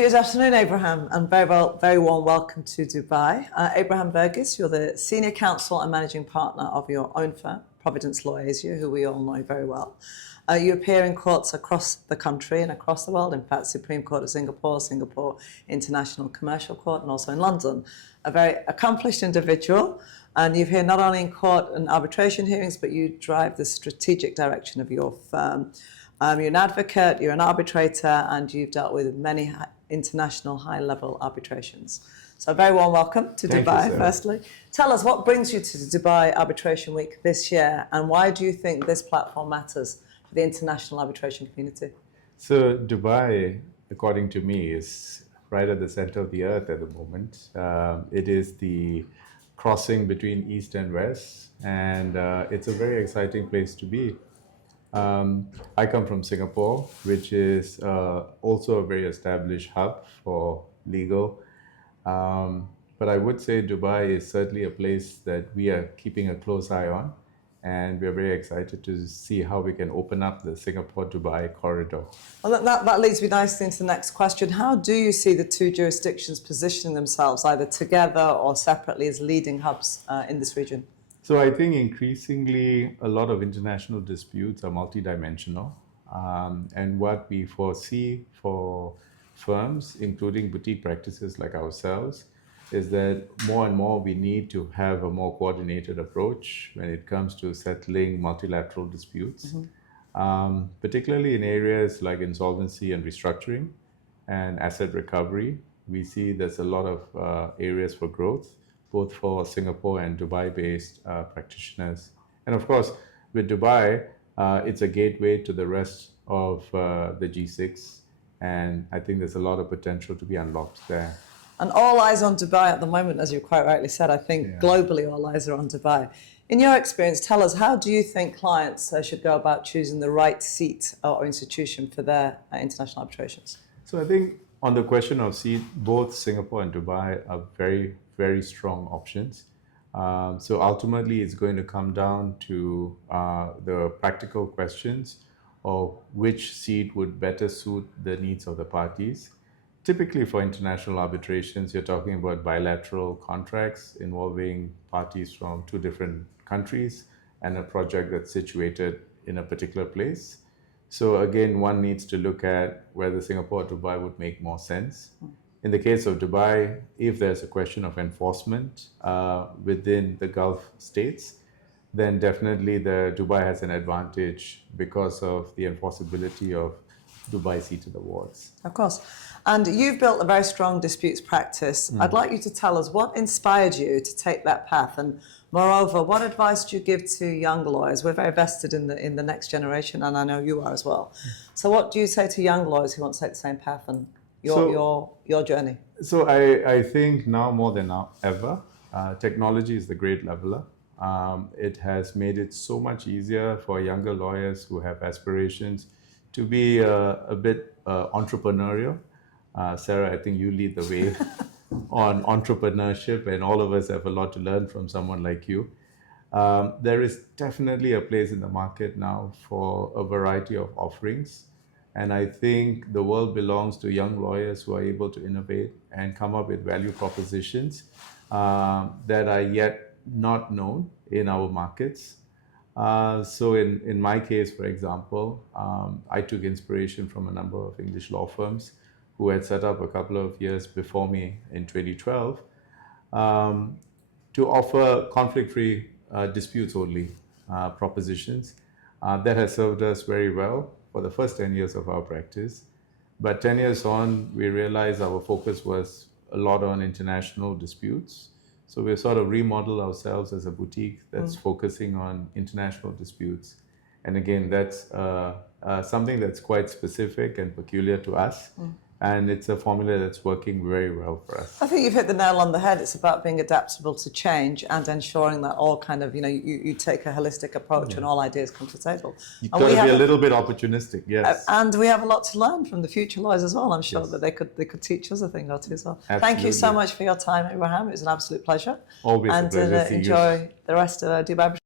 Good afternoon, Abraham, and very warm welcome to Dubai. Abraham Vergis, you're the Senior Counsel and Managing Partner of your own firm, Providence Law Asia, who we all know very well. You appear in courts across the country and across the world, in fact, Supreme Court of Singapore, Singapore International Commercial Court, and also in London. A very accomplished individual, and you've here not only in court and arbitration hearings, but you drive the strategic direction of your firm. You're an advocate, you're an arbitrator, and you've dealt with many international high-level arbitrations. So a very warm welcome to Dubai, firstly. Tell us, what brings you to Dubai Arbitration Week this year, and why do you think this platform matters for the international arbitration community? So Dubai, according to me, is right at the center of the earth at the moment. It is the crossing between East and West, and it's a very exciting place to be. I come from Singapore, which is also a very established hub for legal. But I would say Dubai is certainly a place that we are keeping a close eye on, and we're very excited to see how we can open up the Singapore-Dubai corridor. Well, that leads me nicely into the next question. How do you see the two jurisdictions positioning themselves, either together or separately, as leading hubs in this region? So I think increasingly a lot of international disputes are multidimensional, and what we foresee for firms, including boutique practices like ourselves, is that more and more we need to have a more coordinated approach when it comes to settling multilateral disputes, particularly in areas like insolvency and restructuring and asset recovery. We see there's a lot of areas for growth, both for Singapore and Dubai-based practitioners. And of course, with Dubai, it's a gateway to the rest of the G6, and I think there's a lot of potential to be unlocked there. And all eyes on Dubai at the moment, as you quite rightly said. I think globally all eyes are on Dubai. In your experience, tell us, how do you think clients should go about choosing the right seat or institution for their international arbitrations? So I think on the question of seat, both Singapore and Dubai are very strong options. So ultimately, it's going to come down to the practical questions of which seat would better suit the needs of the parties. Typically for international arbitrations, you're talking about bilateral contracts involving parties from two different countries and a project that's situated in a particular place. So again, one needs to look at whether Singapore or Dubai would make more sense. In the case of Dubai, if there's a question of enforcement within the Gulf states, then definitely Dubai has an advantage because of the enforceability of Dubai seated awards. Of course. And you've built a very strong disputes practice. I'd like you to tell us what inspired you to take that path, and moreover, what advice do you give to young lawyers? We're very vested in the next generation, and I know you are as well. So what do you say to young lawyers who want to take the same path and your journey? So I think now more than ever, technology is the great leveler. It has made it so much easier for younger lawyers who have aspirations to be a bit entrepreneurial. Sarah, I think you lead the way on entrepreneurship, and all of us have a lot to learn from someone like you. There is definitely a place in the market now for a variety of offerings. And I think the world belongs to young lawyers who are able to innovate and come up with value propositions that are yet not known in our markets. So in my case, for example, I took inspiration from a number of English law firms who had set up a couple of years before me in 2012 to offer conflict-free disputes only propositions. That has served us very well for the first 10 years of our practice. But 10 years on, we realized our focus was a lot on international disputes. So we sort of remodeled ourselves as a boutique that's focusing on international disputes. And again, that's something that's quite specific and peculiar to us. And it's a formula that's working very well for us. I think you've hit the nail on the head. It's about being adaptable to change and ensuring that all kind of, you take a holistic approach and all ideas come to the table. You've got to be a little bit opportunistic, yes. And we have a lot to learn from the future lawyers as well. I'm sure that they could teach us a thing or two as well. Absolutely. Thank you so much for your time, Abraham. It was an absolute pleasure. Always a pleasure. And enjoy the rest of Dubai Arbitration.